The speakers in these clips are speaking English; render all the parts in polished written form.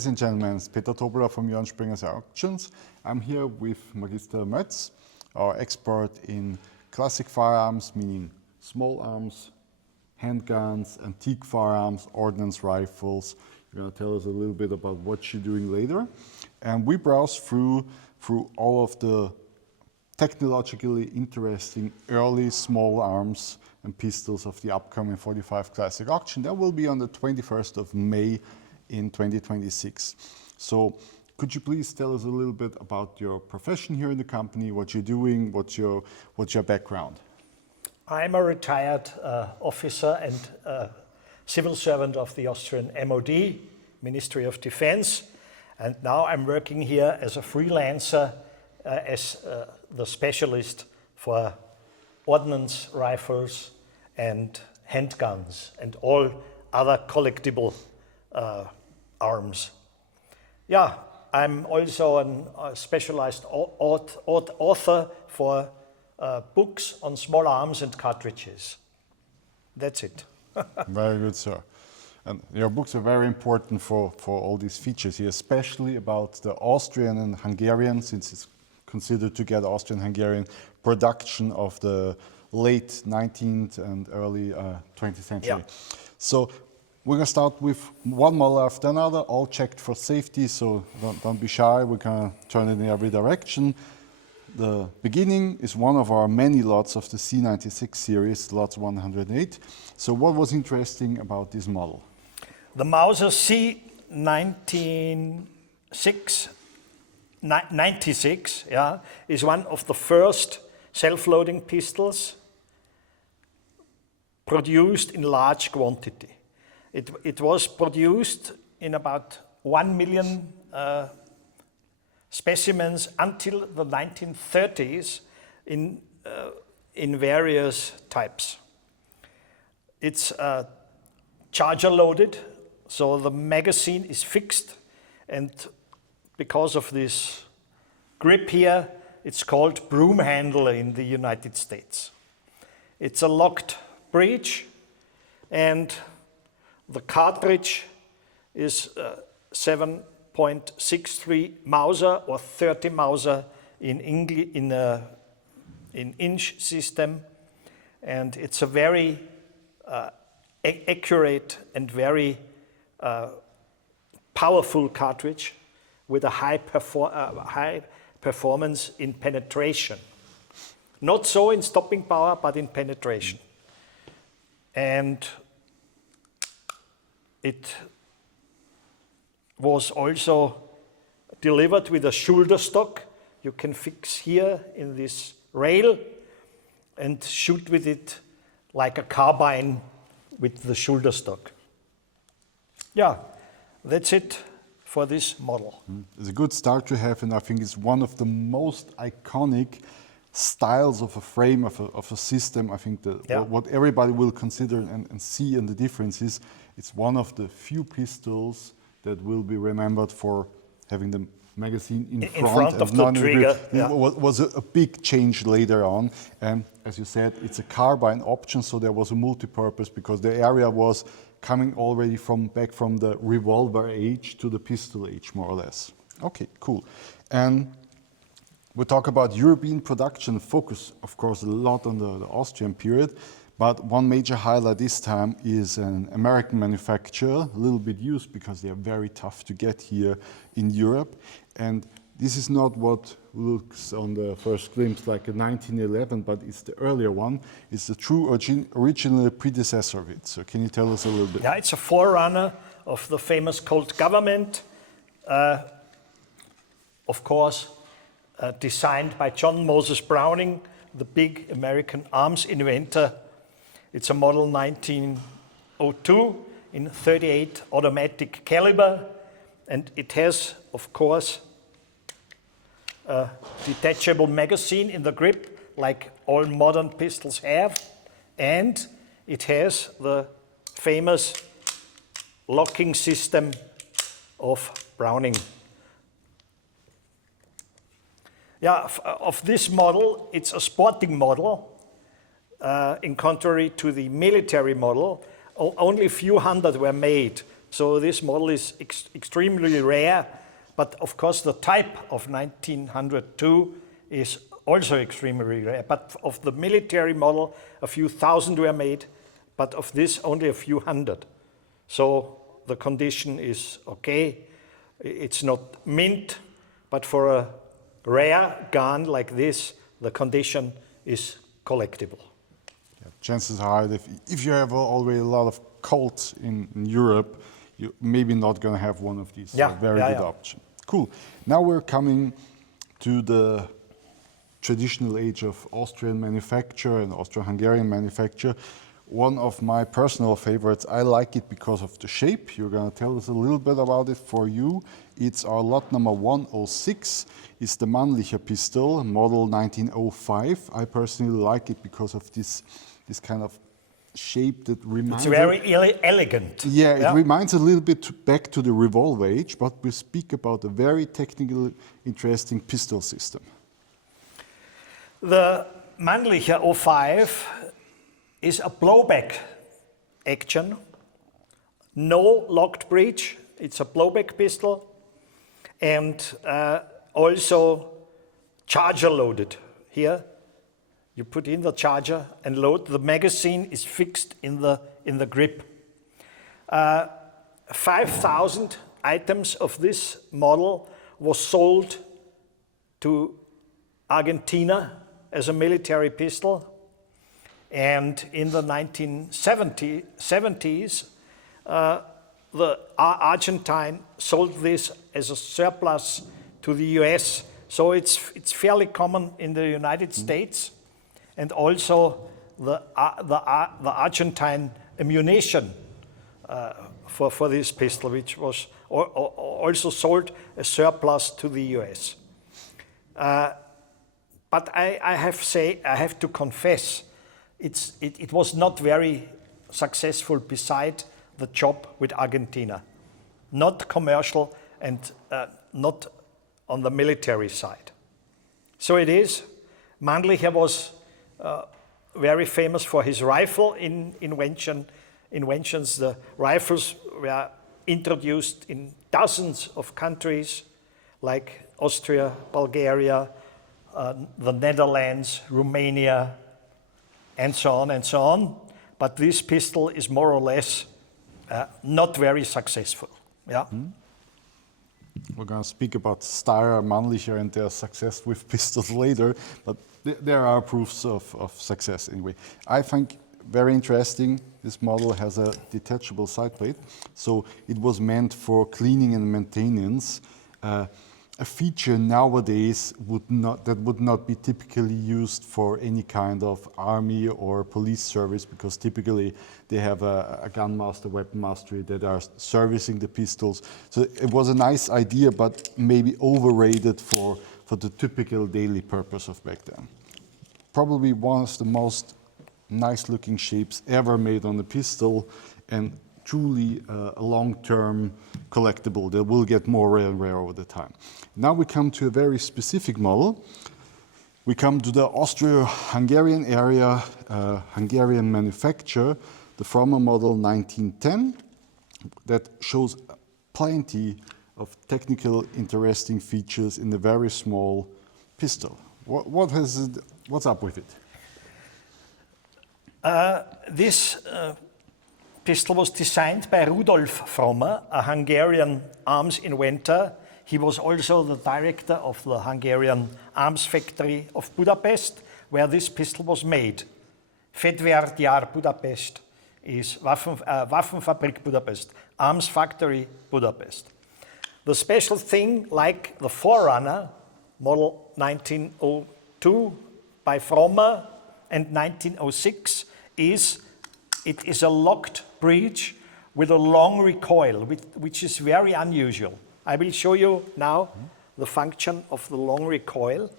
Ladies and gentlemen, it's Peter Tobler from Jörn Springer's Auctions. I'm here with Magister Mötz, our expert in classic firearms, meaning small arms, handguns, antique firearms, ordnance rifles. You're going to tell us a little bit about what you're doing later. And we browse through all of the technologically interesting early small arms and pistols of the upcoming 45 Classic auction. That will be on the 21st of May in 2026. So could you please tell us a little bit about your profession here in the company, what you're doing, what's your background? I'm a retired officer and civil servant of the Austrian MOD, Ministry of Defense, and now I'm working here as a freelancer as the specialist for ordnance rifles and handguns and all other collectible arms. Yeah, I'm also a specialized author for books on small arms and cartridges. That's it. Very good, sir. And your books are very important for all these features here, especially about the Austrian and Hungarian, since it's considered together Austrian-Hungarian production of the late 19th and early 20th century. Yeah. So we're going to start with one model after another, all checked for safety, so don't be shy. We're going to turn it in every direction. The beginning is one of our many lots of the C96 series, lots 108. So what was interesting about this model? The Mauser C96 is one of the first self-loading pistols produced in large quantity. It was produced in about 1 million specimens until the 1930s in various types. It's charger loaded, so the magazine is fixed, and because of this grip here, it's called broom handle in the United States. It's a locked breech, and the cartridge is 7.63 Mauser or 30 Mauser in inch system, and it's a very accurate and very powerful cartridge with a high performance in penetration. Not so in stopping power, but in penetration. And it was also delivered with a shoulder stock. You can fix here in this rail and shoot with it like a carbine with the shoulder stock. Yeah, that's it for this model. It's a good start to have, and I think it's one of the most iconic styles of a frame, of a system. I think that what everybody will consider and see, and the difference is it's one of the few pistols that will be remembered for having the magazine in front of the trigger. It was a big change later on, and as you said, it's a carbine option, so there was a multi-purpose because the area was coming already back from the revolver age to the pistol age, more or less. Okay, cool. And we talk about European production, focus, of course, a lot on the Austrian period, but one major highlight this time is an American manufacturer, a little bit used because they are very tough to get here in Europe. And this is not what looks on the first glimpse like a 1911, but it's the earlier one. It's the true original predecessor of it. So can you tell us a little bit? Yeah, it's a forerunner of the famous Colt Government, of course, designed by John Moses Browning, the big American arms inventor. It's a model 1902 in 38 automatic caliber, and it has, of course, a detachable magazine in the grip, like all modern pistols have, and it has the famous locking system of Browning. Yeah, of this model, it's a sporting model, in contrary to the military model. Only a few hundred were made So this model is extremely rare, but of course the type of 1902 is also extremely rare. But of the military model, a few thousand were made, but of this only a few hundred. So the condition is okay. It's not mint, but for a rare gun like this, the condition is collectible. Yeah, chances are that if you have already a lot of Colts in Europe, you're maybe not going to have one of these. Yeah, So very good option. Cool. Now we're coming to the traditional age of Austrian manufacture and Austro-Hungarian manufacture. One of my personal favorites, I like it because of the shape. You're going to tell us a little bit about it for you. It's our lot number 106. It's the Mannlicher pistol, model 1905. I personally like it because of this kind of shape that reminds... It's very elegant. Yeah, it reminds a little bit back to the revolver age, but we speak about a very technical, interesting pistol system. The Mannlicher 05 is a blowback action, no locked breech. It's a blowback pistol, and also charger loaded. Here, you put in the charger and load. The magazine is fixed in the grip. 5,000 items of this model was sold to Argentina as a military pistol. And in the 1970s, the Argentine sold this as a surplus to the US. So it's fairly common in the United States. And also the Argentine ammunition for this pistol, which was also sold as surplus to the US. But I have to confess, it was not very successful beside the job with Argentina. Not commercial and not on the military side. So it is. Mannlicher was very famous for his rifle inventions. The rifles were introduced in dozens of countries like Austria, Bulgaria, the Netherlands, Romania, and so on and so on. But this pistol is more or less not very successful. Yeah. We're going to speak about Steyr, Mannlicher, and their success with pistols later, but there are proofs of success anyway. I think very interesting, this model has a detachable side plate, so it was meant for cleaning and maintenance. A feature nowadays would not be typically used for any kind of army or police service, because typically they have a gun master, weapon mastery that are servicing the pistols. So it was a nice idea, but maybe overrated for the typical daily purpose of back then. Probably one of the most nice looking shapes ever made on a pistol, and truly a long-term collectible that will get more rare and rare over the time. Now we come to a very specific model. We come to the Austria-Hungarian area, Hungarian manufacture, the Frommer model 1910, that shows plenty of technical interesting features in a very small pistol. What's up with it? This pistol was designed by Rudolf Frommer, a Hungarian arms inventor. He was also the director of the Hungarian arms factory of Budapest, where this pistol was made. Fegyvergyár Budapest is Waffenfabrik Budapest, Arms Factory Budapest. The special thing, like the Forerunner, model 1902 by Frommer and 1906, is it is a locked breech with a long recoil, which is very unusual. I will show you now the function of the long recoil.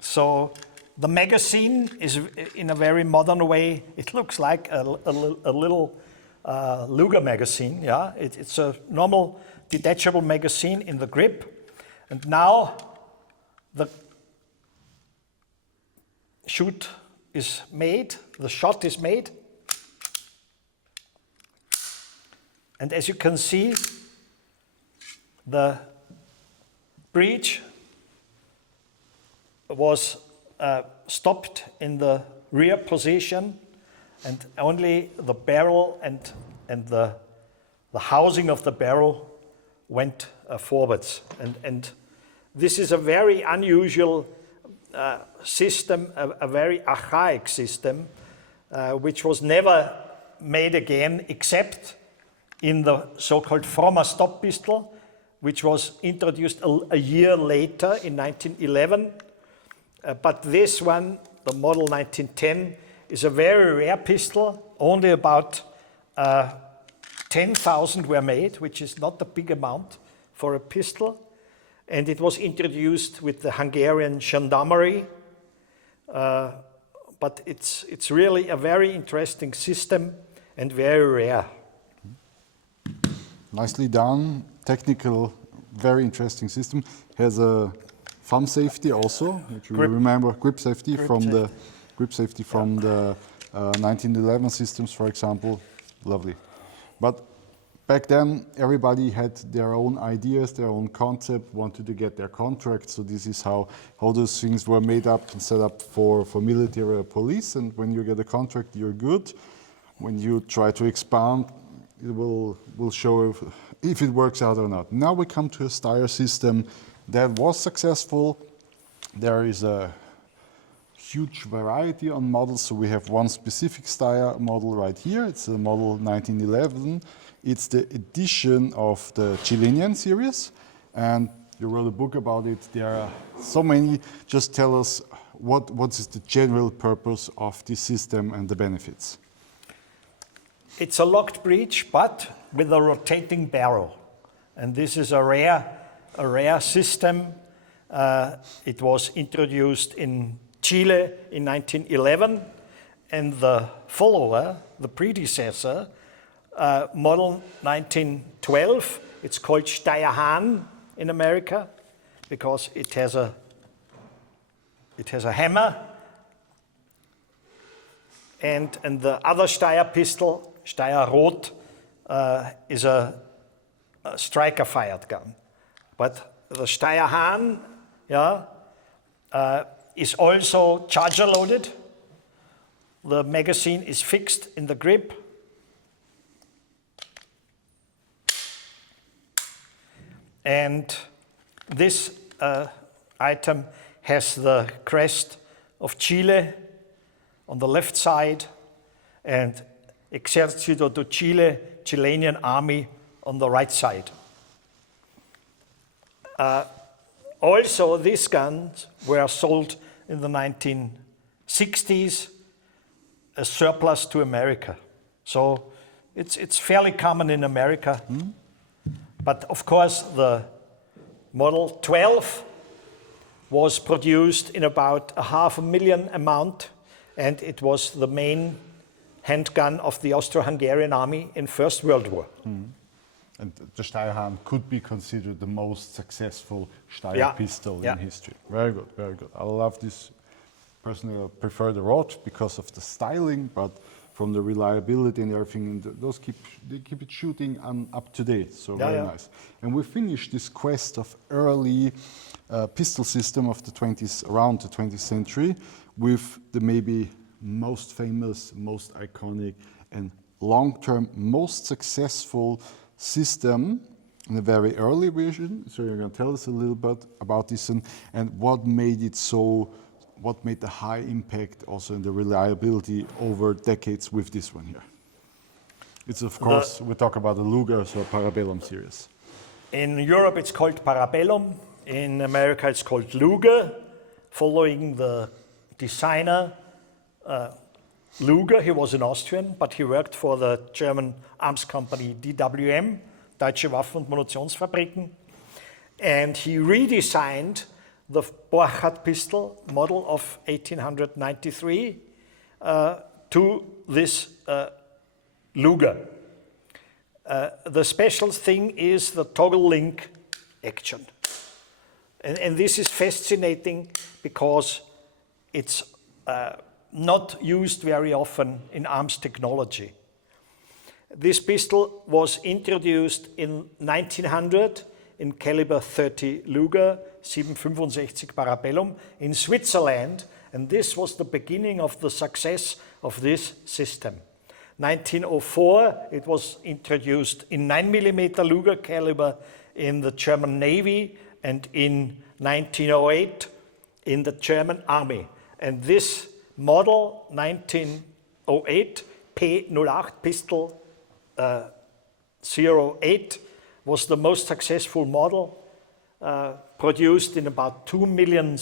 So the magazine is in a very modern way. It looks like a little Luger magazine. Yeah, it's a normal detachable magazine in the grip. And now the shoot is made, the shot is made. And as you can see, the breech was stopped in the rear position, and only the barrel and the housing of the barrel went forwards. And this is a very unusual system, a very archaic system, which was never made again except in the so-called Frommer stop pistol, which was introduced a year later in 1911. But this one, the model 1910, is a very rare pistol. Only about 10,000 were made, which is not a big amount for a pistol. And it was introduced with the Hungarian gendarmerie. But it's really a very interesting system and very rare. Nicely done, technical, very interesting system. Has a thumb safety also, which you remember, grip safety from the 1911 systems, for example. Lovely. But back then, everybody had their own ideas, their own concept, wanted to get their contract. So this is how those things were made up and set up for military or police. And when you get a contract, you're good. When you try to expand, it will show if it works out or not. Now we come to a Steyr system that was successful. There is a huge variety on models. So we have one specific Steyr model right here. It's the model 1911. It's the edition of the Chilean series. And you wrote a book about it. There are so many. Just tell us what is the general purpose of this system and the benefits. It's a locked breech, but with a rotating barrel. And this is a rare system. It was introduced in Chile in 1911, and the follower, the predecessor, model 1912, it's called Steyr in America because it has a hammer, and the other Steyr pistol, Steyr Rot, is a striker-fired gun. But the Steyr is also charger-loaded. The magazine is fixed in the grip. And this item has the crest of Chile on the left side and Ejército de Chile, Chilean army on the right side. Also, these guns were sold in the 1960s as surplus to America. So it's fairly common in America. But of course, the Model 12 was produced in about 500,000 amount, and it was the main handgun of the Austro-Hungarian army in First World War. And the Steyr could be considered the most successful Steyr pistol in history. Very good, very good. I love this. Personally, I prefer the Rot because of the styling, but from the reliability and everything, those keep it shooting up to date. So very nice. And we finished this quest of early pistol system of the 20s, around the 20th century, with the maybe most famous, most iconic, and long-term most successful system in a very early version. So you're going to tell us a little bit about this and what made it so, what made the high impact also in the reliability over decades with this one here. It's of course, we talk about the Luger, so Parabellum series. In Europe it's called Parabellum, in America it's called Luger, following the designer Luger. He was an Austrian, but he worked for the German arms company DWM, Deutsche Waffen- und Munitionsfabriken, and he redesigned the Borchardt pistol model of 1893 to this Luger. The special thing is the toggle link action. And this is fascinating because it's not used very often in arms technology. This pistol was introduced in 1900 in caliber 30 Luger 765 Parabellum in Switzerland, and this was the beginning of the success of this system. 1904 it was introduced in 9mm Luger caliber in the German Navy, and in 1908 in the German Army. And this model 1908 P08 pistol 08 was the most successful model, produced in about 2 million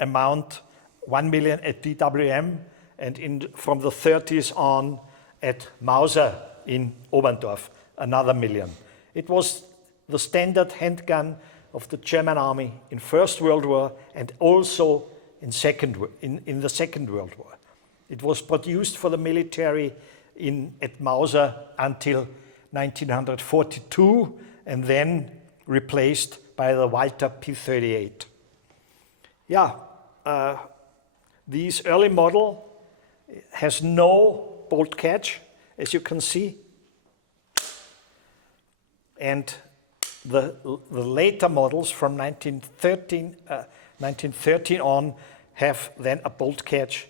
amount, 1 million at DWM, and from the 30s on at Mauser in Oberndorf, another million. It was the standard handgun of the German army in First World War and also in the Second World War. It was produced for the military at Mauser until 1942 and then replaced by the Walter P38. Yeah, this early model has no bolt catch, as you can see, and the later models from 1913 on have then a bolt catch,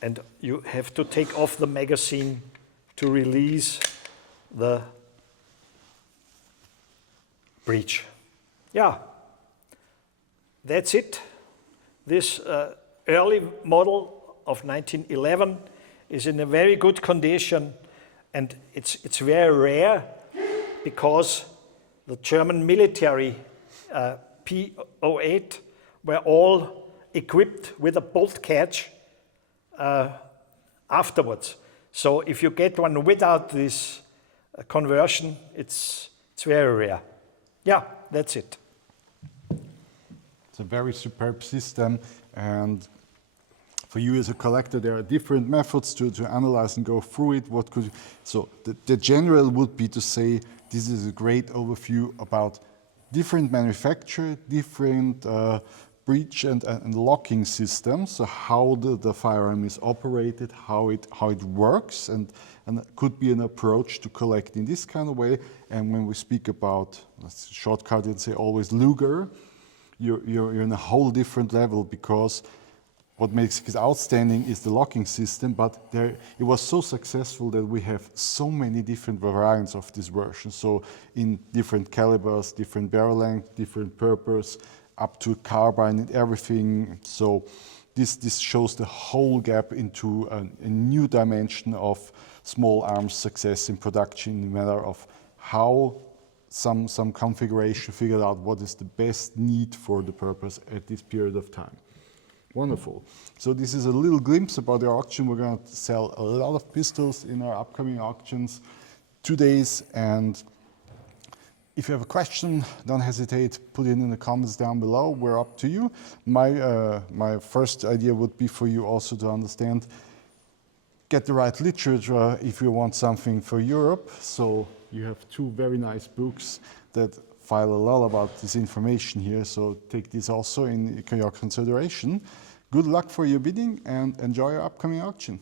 and you have to take off the magazine to release the breech. Yeah, that's it. This early model of 1911 is in a very good condition, and it's very rare because the German military P08 were all equipped with a bolt catch afterwards. So if you get one without this conversion, it's very rare. Yeah, that's it. It's a very superb system, and for you as a collector, there are different methods to analyze and go through it. So the general would be to say this is a great overview about different manufacture, different breech and locking systems, so how the firearm is operated, how it works, and it could be an approach to collect in this kind of way. And when we speak about, let's shortcut and say always Luger, you're in a whole different level, because what makes it outstanding is the locking system, but it was so successful that we have so many different variants of this version. So in different calibers, different barrel length, different purpose, up to carbine and everything. So this shows the whole gap into a new dimension of small arms success in production, in the matter of how some configuration figured out what is the best need for the purpose at this period of time. Wonderful. So this is a little glimpse about the auction. We're going to sell a lot of pistols in our upcoming auctions, 2 days. And if you have a question, don't hesitate, put it in the comments down below. We're up to you. My first idea would be for you also to understand, get the right literature if you want something for Europe. So you have 2 very nice books that file a lot about this information here, so take this also in your consideration. Good luck for your bidding and enjoy your upcoming auction.